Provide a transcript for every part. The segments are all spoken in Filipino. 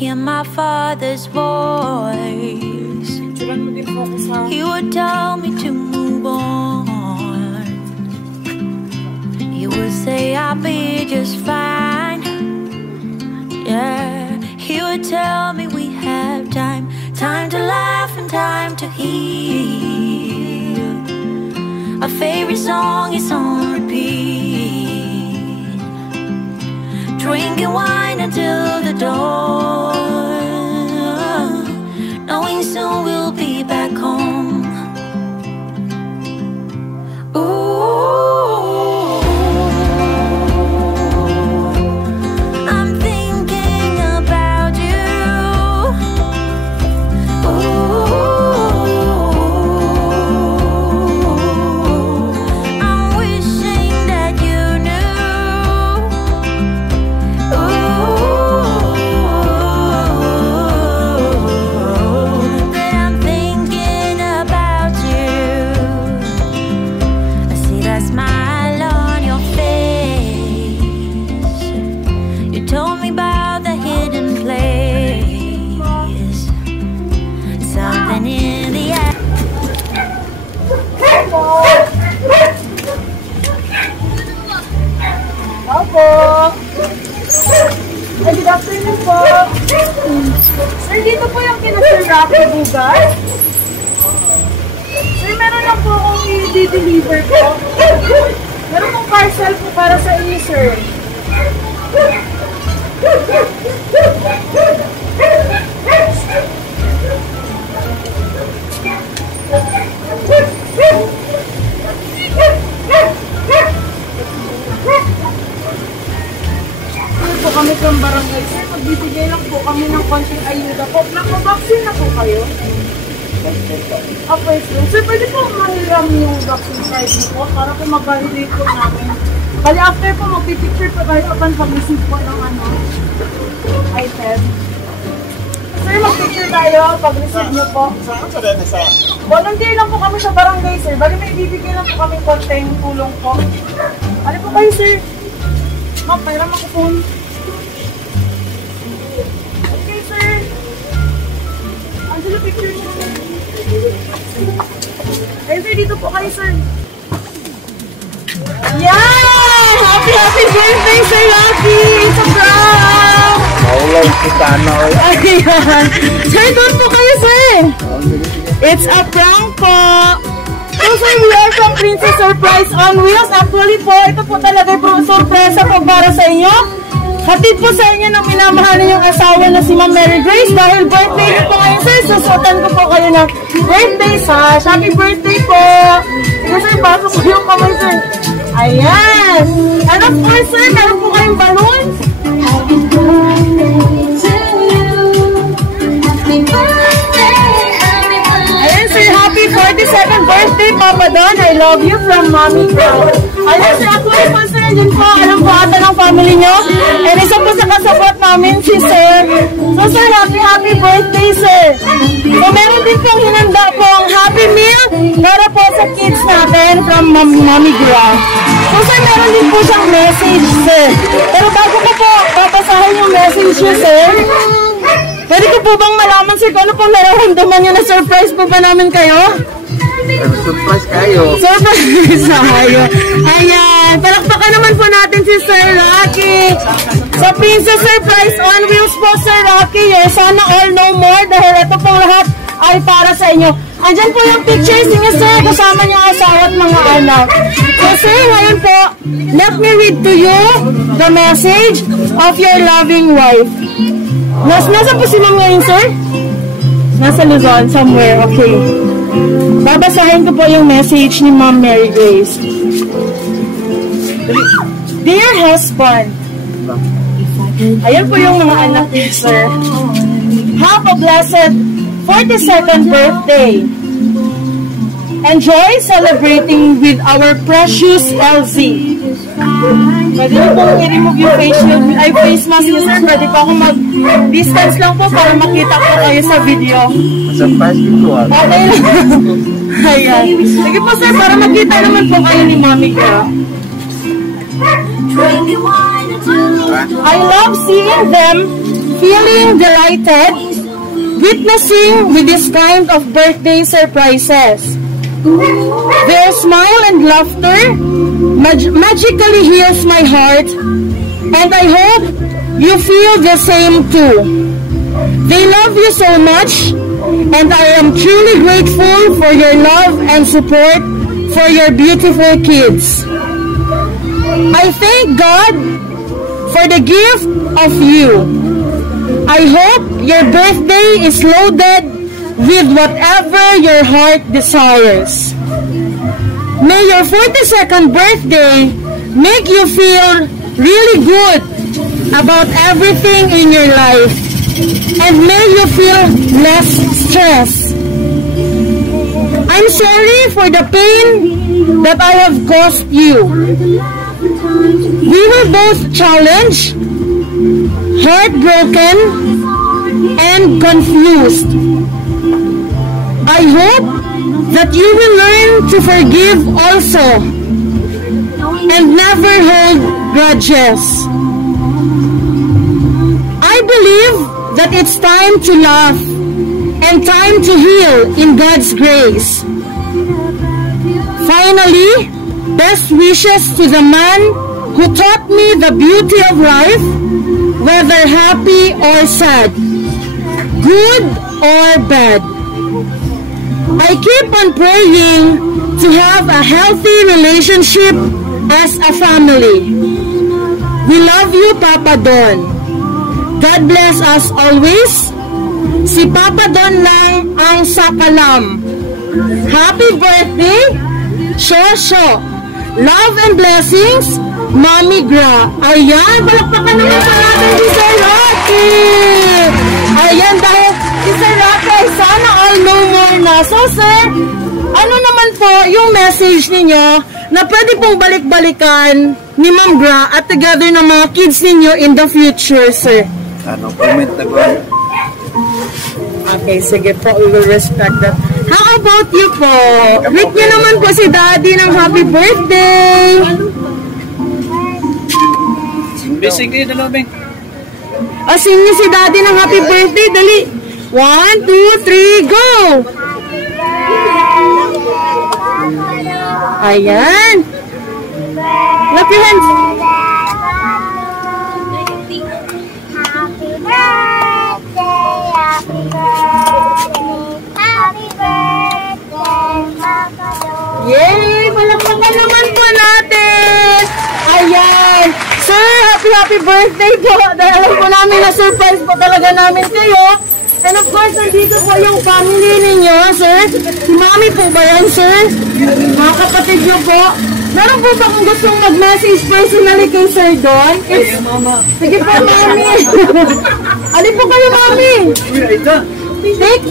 hear my father's voice. He would tell me to move on. He would say I'll be just fine. Yeah, he would tell me we have time, time to laugh and time to heal. Our favorite song is on repeat, drinking wine until the dawn, knowing soon we'll be back home. Ooh, I'm thinking about you. Ooh, I'm wishing that you knew. Ooh, that I'm thinking about you. I see that smile on your face. You told me about the hidden place, something in the air. Opo. Ay, good afternoon po. Sir, dito po yung kina-Sir Rocky Bugas. Sir, meron lang po akong i-deliver po. Meron pong parcel po para sa inyo, sir. Po kami from barangay, sir. Magbibigay lang po kami ng konting ayuda po. Naka-vaccine na po kayo? Okay, sir. Sir, pwede po mahiram yung vaccine card po para po mag-validate po namin. Bali, after po, mag-picture po kayo upon pag-receive po ng item. Sir, mag-picture tayo pag-receive nyo po. Volunteer lang po kami sa barangay, sir. Bali, may ibibigay lang po kami konting tulong po. Ano po kayo, sir? Ma'am, pairam ako po. Okay, sir. Angelo, picture niyo. Ayun, sir, dito po kayo, sir. Yeah! Happy birthday, Sir Rocky! It's a prank! Maulaw kita na. Ayan. Sir, doon po kayo, sir. It's a prank po. So, sir, we are from Princess Surprise on Wheels. Actually po, ito po talaga yung surpresa po para sa inyo. Hatid po sa inyo ng minamahal ninyong asawa na si Ma'am Mary Grace. Dahil birthday niyo po ngayon, sir, susutan ko po kayo ng birthday sash. Happy birthday po! Sige, sir, pasok po yung kamay, sir. Ayan! And of course, sir, meron po kayong balloons. Ayan, sir, happy 42nd birthday, Papa Don. I love you from Mommy Girl. Ayan, sir, actually po, sir, yun po, alam po ata ng family nyo. And isa po sa kasabot namin, si Sir. So, sir, happy birthday, sir. So, meron din pong hinanda pong happy meal para po sa kids natin from Mommy Girl. So, sir, meron din po siyang message, sir. Pero bago ko po babasahin yung message niyo, sir, pwede ko po bang malaman, sir, kung ano pong nararamdaman nyo na surprise po ba namin kayo? Surprise kayo. Surprise kayo. Ayan. Palakpakan naman po natin si Sir Rocky. Sa Princess Surprise on Wheels po, Sir Rocky. Sana all no more dahil ito pong lahat ay para sa inyo. Andyan po yung pictures niyo, sir, kasama niya asawa at mga anak. So, sir, ngayon po, let me read to you the message of your loving wife. Nasa po si Ma'am ngayon, sir? Nasa Luzon, somewhere. Okay. Babasahin ko po yung message ni Ma'am Mary Grace. Dear husband, ayan po yung mga anak niyo, sir. Have a blessed 42nd birthday. Enjoy celebrating with our precious Elsie. Pwede niyo pong i-remove yung face mask niyo, sir. Pwede pa akong mag-distance lang po para makita po kayo sa video. Surprise dito, ah. Okay lang. Ayan. Sige po, sir, para makita naman po kayo ni Mami ko. I love seeing them feeling delighted witnessing with this kind of birthday surprises. Their smile and laughter magically heals my heart, and I hope you feel the same too. They love you so much, and I am truly grateful for your love and support for your beautiful kids. I thank God for the gift of you. I hope your birthday is loaded with whatever your heart desires. May your 42nd birthday make you feel really good about everything in your life, and may you feel less stress. I'm sorry for the pain that I have caused you. We were both challenged, heartbroken, and confused. I hope that you will learn to forgive also and never hold grudges. I believe that it's time to laugh and time to heal in God's grace. Finally, best wishes to the man who taught me the beauty of life, whether happy or sad, good or bad. I keep on praying to have a healthy relationship as a family. We love you, Papa Don. God bless us always. Si Papa Don lang ang sakalam. Happy birthday, Shosho. Love and blessings, Mommy Gra. Ayan, balakpakan naman po natin si Sir Rocky. Ayan, dahil si Sir Rocky ay sana all no more na. So, sir, ano naman po yung message ninyo na pwede pong balik-balikan ni Ma'am Gra at together ng mga kids ninyo in the future, sir? Ano, comment na ko. Okay, sige po, we will respect that. How about you po? Greet nyo naman po si Daddy ng happy birthday! Busy kayo dalawa, Beng. O, sing nyo si Daddy ng happy birthday, dali! 1, 2, 3, go! Ayan! Clap your hands! Yay! Palakpakan naman po natin! Ayan! Sir, happy birthday po! Dahil alam po namin na surprise po talaga namin kayo. And of course, nandito po yung family ninyo, sir. Si Mami po ba yan, sir? Mga kapatid nyo po. Meron po ba kung gustong mag-message personally kay Sir Don? Sige po, Mami. Alin po kayo, Mami? Take.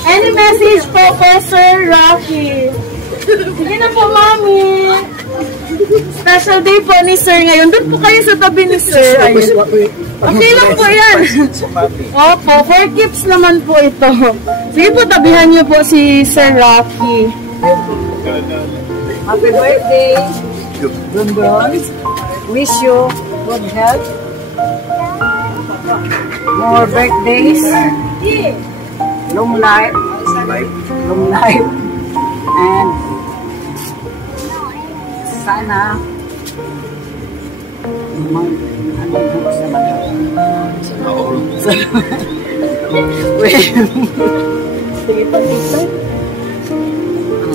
Any message po for Sir Rocky? Sige na po, Mami. Special day po ni Sir ngayon. Doon po kayo sa tabi ni Sir. Okay lang po yan. Opo, for gifts naman po ito. Sige po, tabihan niyo po si Sir Rocky. Happy birthday, Dundon. Wish you good health, more birthdays, long life, and sana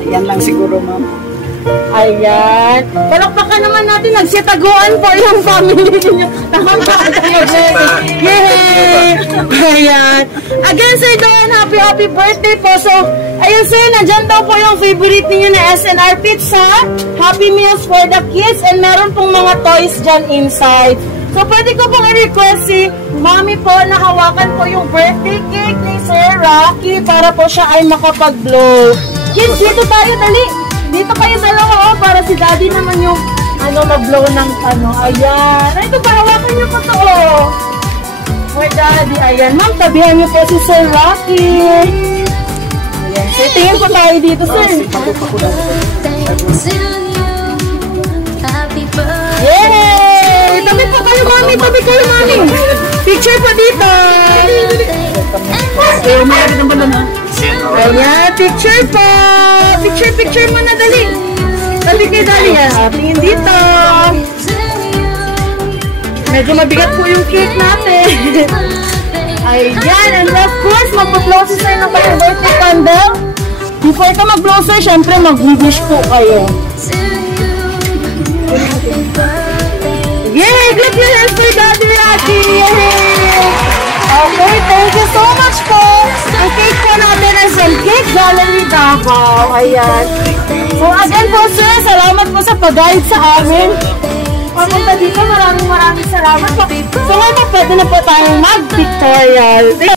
yan lang siguro, ma'am. Ayan. Palakpakan naman natin. Nagsitaguan po yung family niyo. Yay! Ayan. Again, Sir Don, happy birthday po. So, ayun sir, nandyan daw po yung favorite niyo na SNR Pizza. Happy Meals for the kids. And meron pong mga toys dyan inside. So, pwede ko pong i-request si Mami po na hawakan po yung birthday cake ni Sir Rocky para po siya ay makapag-blow. Kids, dito tayo, dali. Dito kayo dalawa, oh, para si Daddy naman yung mag-blow ng ayan. Ay, ito pa, hawakan niyo po ito, oh. For Daddy, ayan. Ma'am, tabihan niyo po si Sir Rocky. Ayan, so tingin po tayo dito, sir. Yay! Tabi po kayo, Mami, tabi kayo, Mami. Picture po dito. Ayan, picture po. Picture mo na, dali. Sabi kay Dalia, tingin dito. Medyo mabigat po yung cake natin. Ayan, and of course, magpa-closes tayo ng kanyang birthday candle. Before ito mag-closer, syempre mag-wish po kayo. Yay! Clap your hands for Daddy Rocky! Yay! Okay, thank you so much po. Ang cake po natin ay from Cake Gallery Davao. Ayan. So again po sir, salamat po sa pag-guide sa amin. Papunta dito, maraming salamat po. So ngayon po, pwede na po tayong mag-pictorial.